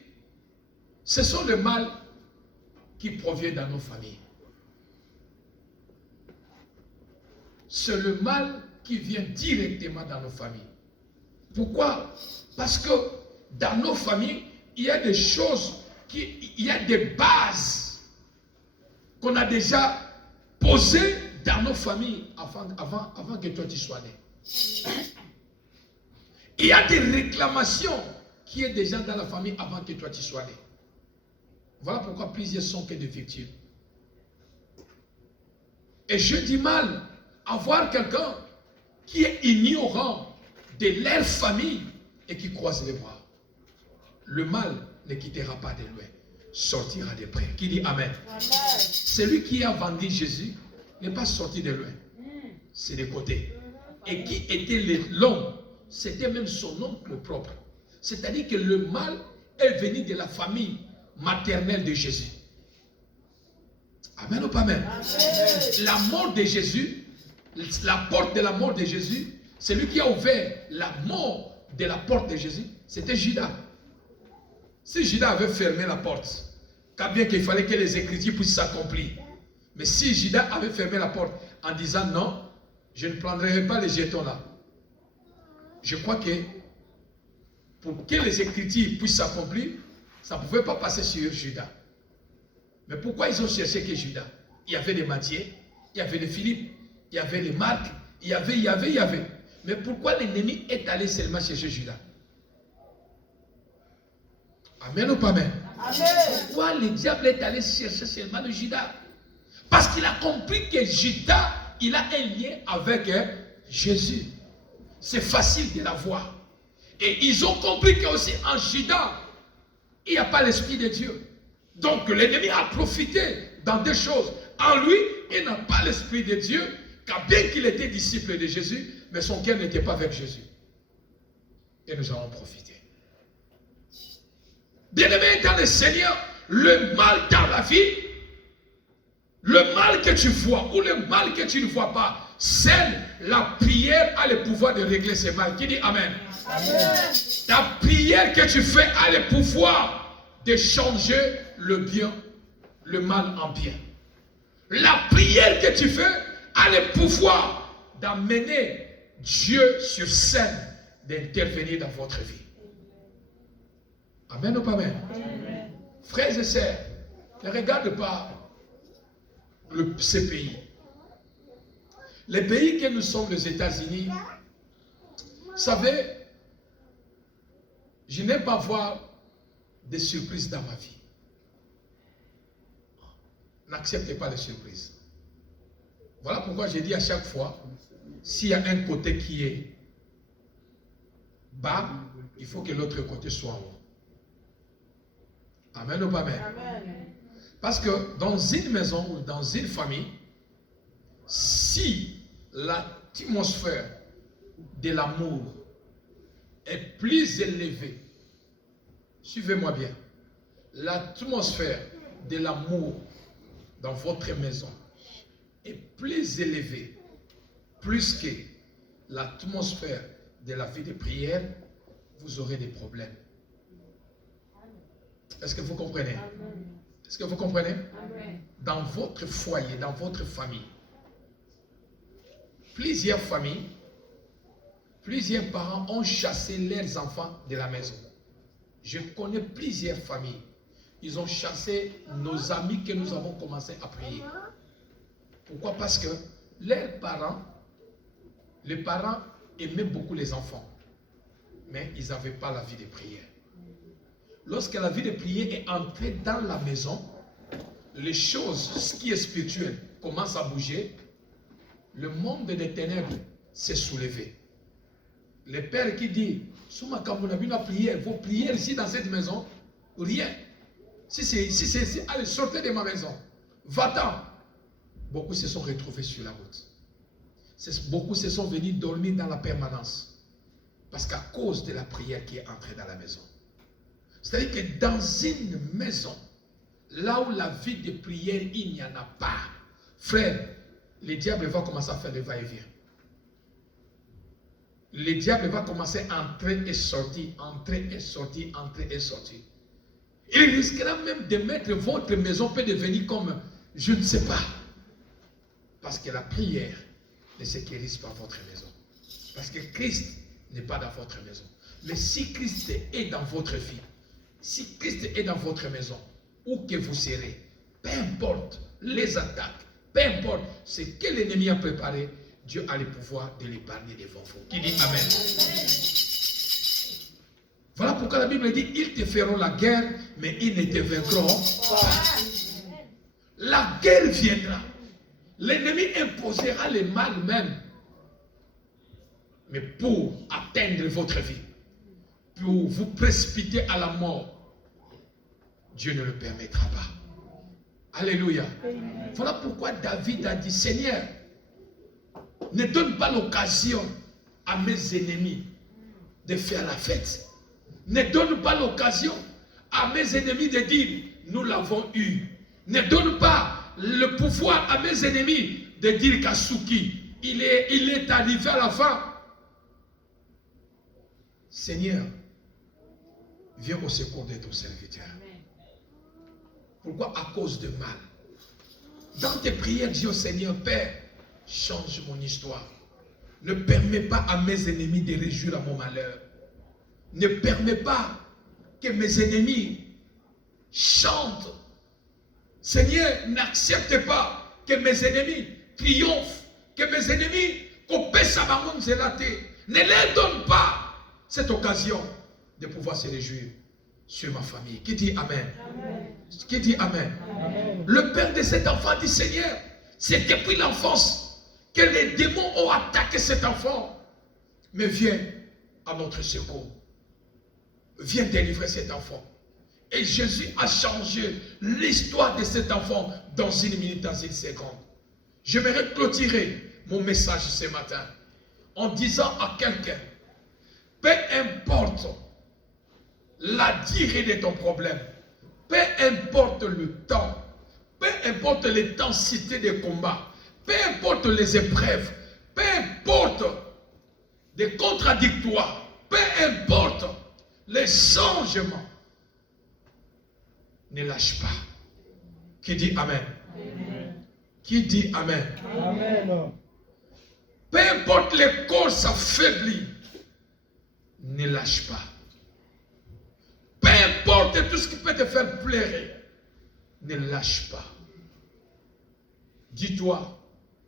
ce sont les mal qui proviennent dans nos familles. C'est le mal qui vient directement dans nos familles. Pourquoi? Parce que dans nos familles, il y a des choses, il y a des bases qu'on a déjà posées dans nos familles avant que toi tu sois né. Il y a des réclamations qui est déjà dans la famille avant que toi tu sois né. Voilà pourquoi plusieurs sont que des victimes. Et je dis mal à voir quelqu'un qui est ignorant de leur famille et qui croise les bras. Le mal ne quittera pas de loin, sortira de près. Qui dit Amen? Amen. Celui qui a vendu Jésus n'est pas sorti de loin, c'est de côté. Et qui était l'homme, c'était même son oncle propre. C'est-à-dire que le mal est venu de la famille maternelle de Jésus. Amen ou pas Amen? La mort de Jésus, la porte de la mort de Jésus, celui qui a ouvert la mort de la porte de Jésus, c'était Judas. Si Judas avait fermé la porte, car bien qu'il fallait que les Écritures puissent s'accomplir, mais si Judas avait fermé la porte en disant non, je ne prendrai pas les jetons là, je crois que pour que les Écritures puissent s'accomplir, ça ne pouvait pas passer sur Judas. Mais pourquoi ils ont cherché que Judas? Il y avait les Matthieu, il y avait les Philippe, il y avait les Marc, il y avait. Mais pourquoi l'ennemi est allé seulement chercher Judas? Amen ou pas Amen? Amen. Pourquoi le diable est allé chercher seulement le Judas? Parce qu'il a compris que Judas, il a un lien avec Jésus. C'est facile de la voir. Et ils ont compris que aussi en Judas, il n'y a pas l'Esprit de Dieu. Donc l'ennemi a profité dans des choses. En lui, il n'a pas l'Esprit de Dieu, car bien qu'il était disciple de Jésus, mais son cœur n'était pas avec Jésus. Et nous avons profité. Bien-aimé dans le Seigneur, le mal dans la vie, le mal que tu vois ou le mal que tu ne vois pas, seule la prière a le pouvoir de régler ce mal. Qui dit Amen? Amen. Ta prière que tu fais a le pouvoir de changer le bien, le mal en bien. La prière que tu fais a le pouvoir d'amener Dieu sur scène, d'intervenir dans votre vie. Amen ou pas Amen? Amen. Frères et sœurs, ne regarde pas ces pays. Les pays que nous sommes, les États-Unis, vous savez, je n'aime pas voir des surprises dans ma vie. N'acceptez pas les surprises. Voilà pourquoi je dis à chaque fois, s'il y a un côté qui est bas, il faut que l'autre côté soit en haut. Amen ou pas Amen? Amen. Parce que dans une maison ou dans une famille, si l'atmosphère de l'amour est plus élevée, suivez-moi bien, l'atmosphère de l'amour dans votre maison est plus élevée, plus que l'atmosphère de la vie de prière, vous aurez des problèmes. Est-ce que vous comprenez? Est-ce que vous comprenez? Amen. Dans votre foyer, dans votre famille, plusieurs familles, plusieurs parents ont chassé leurs enfants de la maison. Je connais plusieurs familles. Ils ont chassé nos amis que nous avons commencé à prier. Pourquoi? Parce que les parents aimaient beaucoup les enfants. mais ils n'avaient pas la vie de prière. Lorsque la vie de prière est entrée dans la maison, les choses, ce qui est spirituel, commencent à bouger. Le monde des ténèbres s'est soulevé. Le père qui dit, Souma Kamounabina prière, vos prières ici dans cette maison, rien. Si allez, sortez de ma maison, va-t'en. Beaucoup se sont retrouvés sur la route. Beaucoup se sont venus dormir dans la permanence. Parce qu'à cause de la prière qui est entrée dans la maison. C'est-à-dire que dans une maison, là où la vie de prière, il n'y en a pas. Frère, le diable va commencer à faire le va-et-vient. Le diable va commencer à entrer et sortir, entrer et sortir, entrer et sortir. Il risquera même de mettre votre maison peut devenir comme, je ne sais pas. Parce que la prière ne sécurise pas votre maison. Parce que Christ n'est pas dans votre maison. Mais si Christ est dans votre vie, si Christ est dans votre maison, où que vous serez, peu importe les attaques, peu importe ce que l'ennemi a préparé, Dieu a le pouvoir de l'épargner devant vous. Qui dit Amen. Voilà pourquoi la Bible dit, ils te feront la guerre, mais ils ne te vaincront pas. La guerre viendra. L'ennemi imposera le mal même. Mais pour atteindre votre vie, pour vous précipiter à la mort, Dieu ne le permettra pas. Alléluia. Voilà pourquoi David a dit, Seigneur, ne donne pas l'occasion à mes ennemis de faire la fête. Ne donne pas l'occasion à mes ennemis de dire, nous l'avons eu. Ne donne pas le pouvoir à mes ennemis de dire qu'Asuki, il est arrivé à la fin. Seigneur, viens au secours de ton serviteur. Pourquoi? À cause de mal. Dans tes prières, dis au Seigneur, Père, change mon histoire. Ne permets pas à mes ennemis de réjouir à mon malheur. Ne permets pas que mes ennemis chantent. Seigneur, n'accepte pas que mes ennemis triomphent, que mes ennemis kopesa bango nzela te. Ne leur donne pas cette occasion de pouvoir se réjouir sur ma famille. Qui dit Amen? Amen. Qui dit Amen? Amen. Le père de cet enfant dit, Seigneur, c'est depuis l'enfance que les démons ont attaqué cet enfant. Mais viens à notre secours. Viens délivrer cet enfant. Et Jésus a changé l'histoire de cet enfant dans une minute, dans une seconde. J'aimerais clôturer mon message ce matin en disant à quelqu'un, peu importe la durée de ton problème, peu importe le temps, peu importe l'intensité des combats, peu importe les épreuves, peu importe les contradictoires, peu importe les changements, ne lâche pas. Qui dit Amen? Amen. Qui dit Amen? Amen. Peu importe les corps s'affaiblit, ne lâche pas. Peu importe tout ce qui peut te faire pleurer, ne lâche pas. Dis-toi,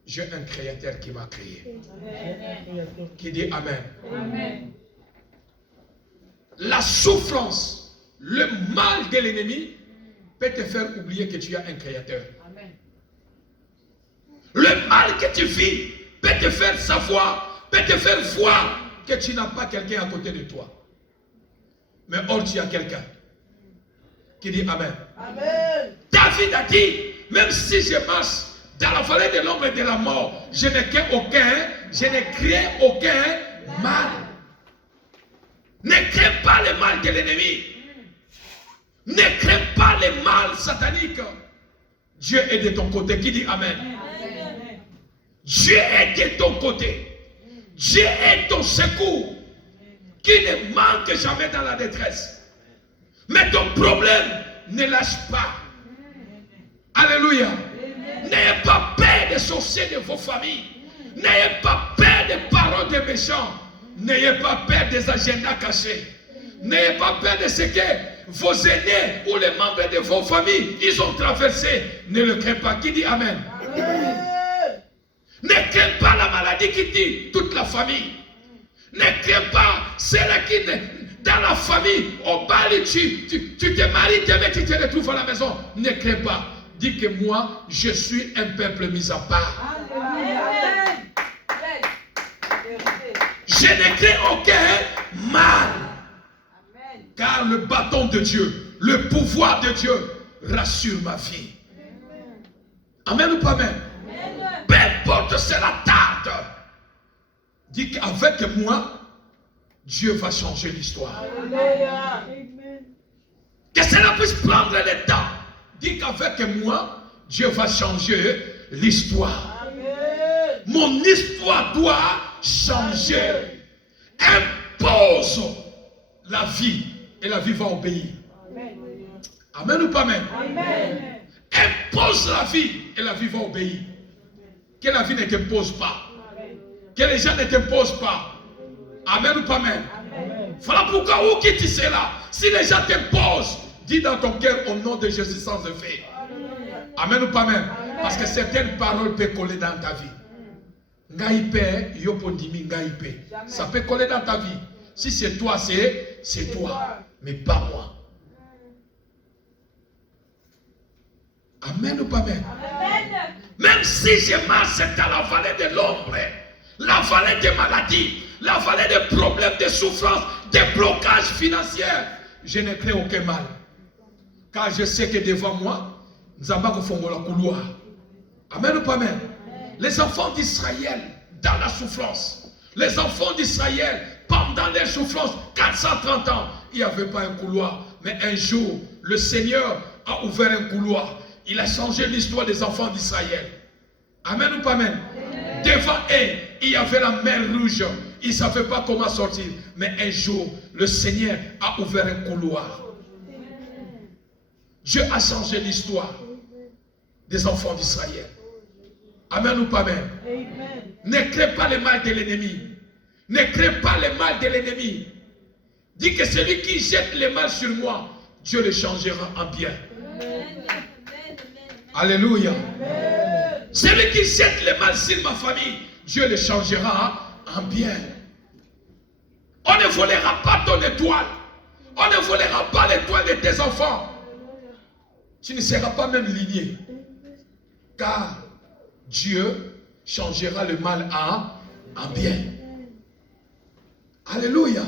j'ai un créateur qui m'a créé. Amen. Qui dit Amen. Amen. La souffrance, le mal de l'ennemi peut te faire oublier que tu as un créateur. Amen. Le mal que tu vis peut te faire savoir, peut te faire voir que tu n'as pas quelqu'un à côté de toi. Mais or tu as quelqu'un qui dit Amen. Amen. David a dit, même si je marche dans la vallée de l'ombre et de la mort, je ne crains aucun mal. Ne crains pas le mal de l'ennemi. Ne crains pas le mal satanique. Dieu est de ton côté. Qui dit Amen? Amen. Dieu est de ton côté. Dieu est ton secours. Qui ne manque jamais dans la détresse. Mais ton problème, ne lâche pas. Alléluia. N'ayez pas peur des sorciers de vos familles. N'ayez pas peur des paroles des méchants. N'ayez pas peur des agendas cachés. N'ayez pas peur de ce que vos aînés ou les membres de vos familles, ils ont traversé. Ne le craignez pas. Qui dit Amen? Amen. Ne craignez pas la maladie qui dit toute la famille. Ne crains pas celle qui, dans la famille, au bal, tu te maries, tu te retrouves à la maison. Ne crains pas. Dis que moi, je suis un peuple mis à part. Amen. Je ne crains aucun mal. Car le bâton de Dieu, le pouvoir de Dieu rassure ma vie. Amen ou pas amen? Peu importe cela tarde. Dis qu'avec moi, Dieu va changer l'histoire. Que cela puisse prendre le temps. Dis qu'avec moi, Dieu va changer l'histoire. Mon histoire doit changer. Impose la vie et la vie va obéir. Amen ou pas amen? Impose la vie et la vie va obéir. Que la vie ne t'impose pas. Que les gens ne t'imposent pas. Amen ou pas amen? Voilà pourquoi où que tu seras, si les gens t'imposent, dis dans ton cœur au nom de Jésus sans effet. Amen ou pas amen? Parce que certaines paroles peuvent coller dans ta vie. Ça peut coller dans ta vie. Si c'est toi, c'est toi. Mais pas moi. Amen ou pas amen? Même si je marche dans la vallée de l'ombre, la vallée des maladies, la vallée des problèmes, des souffrances, des blocages financiers, je ne crains aucun mal. Car je sais que devant moi, nous avons la couloir. Amen ou pas amen? Les enfants d'Israël dans la souffrance, les enfants d'Israël pendant les souffrances, 430 ans, il n'y avait pas un couloir. Mais un jour, le Seigneur a ouvert un couloir. Il a changé l'histoire des enfants d'Israël. Amen ou pas amen? Devant eux, il y avait la mer rouge. Ils ne savaient pas comment sortir. Mais un jour, le Seigneur a ouvert un couloir. Dieu a changé l'histoire des enfants d'Israël. Amen ou pas amen? Ne crée pas le mal de l'ennemi. Ne crée pas le mal de l'ennemi. Dis que celui qui jette le mal sur moi, Dieu le changera en bien. Alléluia. Celui qui jette le mal sur ma famille, Dieu le changera en bien. On ne volera pas ton étoile. On ne volera pas l'étoile de tes enfants. Tu ne seras pas même ligné. Car Dieu changera le mal en bien. Alléluia.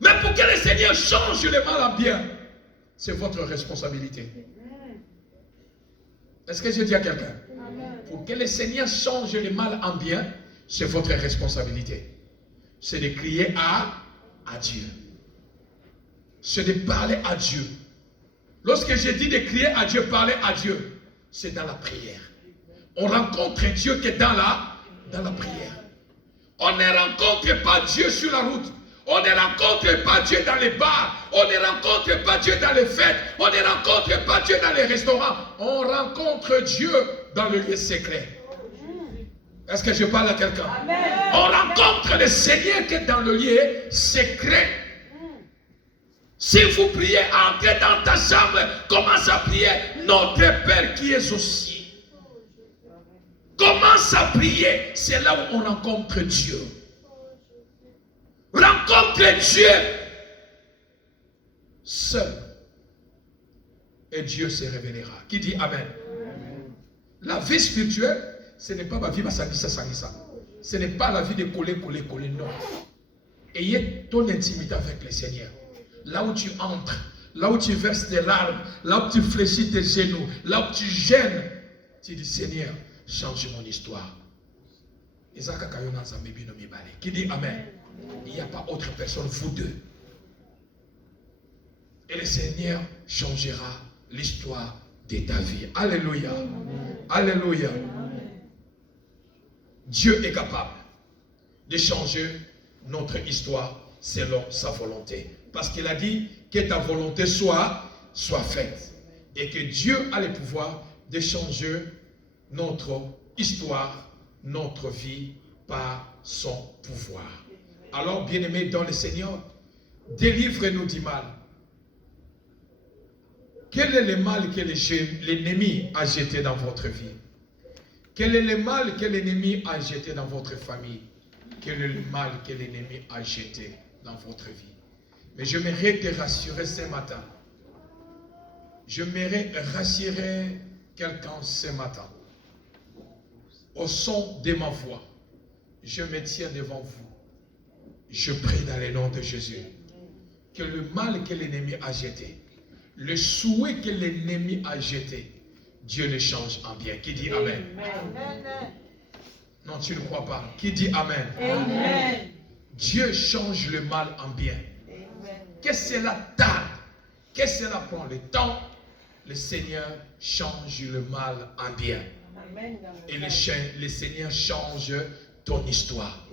Mais pour que le Seigneur change le mal en bien, c'est votre responsabilité. Est-ce que je dis à quelqu'un? Pour que le Seigneur change le mal en bien, c'est votre responsabilité. C'est de crier à Dieu. C'est de parler à Dieu. Lorsque je dis de crier à Dieu, parler à Dieu, c'est dans la prière. On rencontre Dieu que dans la prière. On ne rencontre pas Dieu sur la route. On ne rencontre pas Dieu dans les bars. On ne rencontre pas Dieu dans les fêtes. On ne rencontre pas Dieu dans les restaurants. On rencontre Dieu dans le lieu secret. Est-ce que je parle à quelqu'un? On rencontre le Seigneur qui est dans le lieu secret. Si vous priez, entrez dans ta chambre, commence à prier. Notre Père qui est aux cieux. Commence à prier. C'est là où on rencontre Dieu. Rencontre Dieu seul. Et Dieu se révélera. Qui dit Amen? La vie spirituelle, ce n'est pas ma vie, ça. Ce n'est pas la vie de coller, non. Ayez ton intimité avec le Seigneur. Là où tu entres, là où tu verses tes larmes, là où tu fléchis tes genoux, là où tu gênes, tu dis Seigneur, change mon histoire. Qui dit Amen? Il n'y a pas autre personne, vous deux. Et le Seigneur changera l'histoire de ta vie. Alléluia. Alléluia. Dieu est capable de changer notre histoire selon sa volonté. Parce qu'il a dit que ta volonté soit faite. Et que Dieu a le pouvoir de changer notre histoire, notre vie par son pouvoir. Alors, bien-aimés dans le Seigneur, délivre-nous du mal. Quel est le mal que l'ennemi a jeté dans votre vie? Quel est le mal que l'ennemi a jeté dans votre famille? quel est le mal que l'ennemi a jeté dans votre vie. Mais j'aimerais te rassurer ce matin. J'aimerais rassurer quelqu'un ce matin. Au son de ma voix, je me tiens devant vous. Je prie dans le nom de Jésus que le mal que l'ennemi a jeté, le souhait que l'ennemi a jeté, Dieu le change en bien. Qui dit Amen? Non, tu ne crois pas. Qui dit Amen? Amen. Dieu change le mal en bien. Que cela tarde, que cela prend le temps, le Seigneur change le mal en bien. Amen. Et le Seigneur change ton histoire.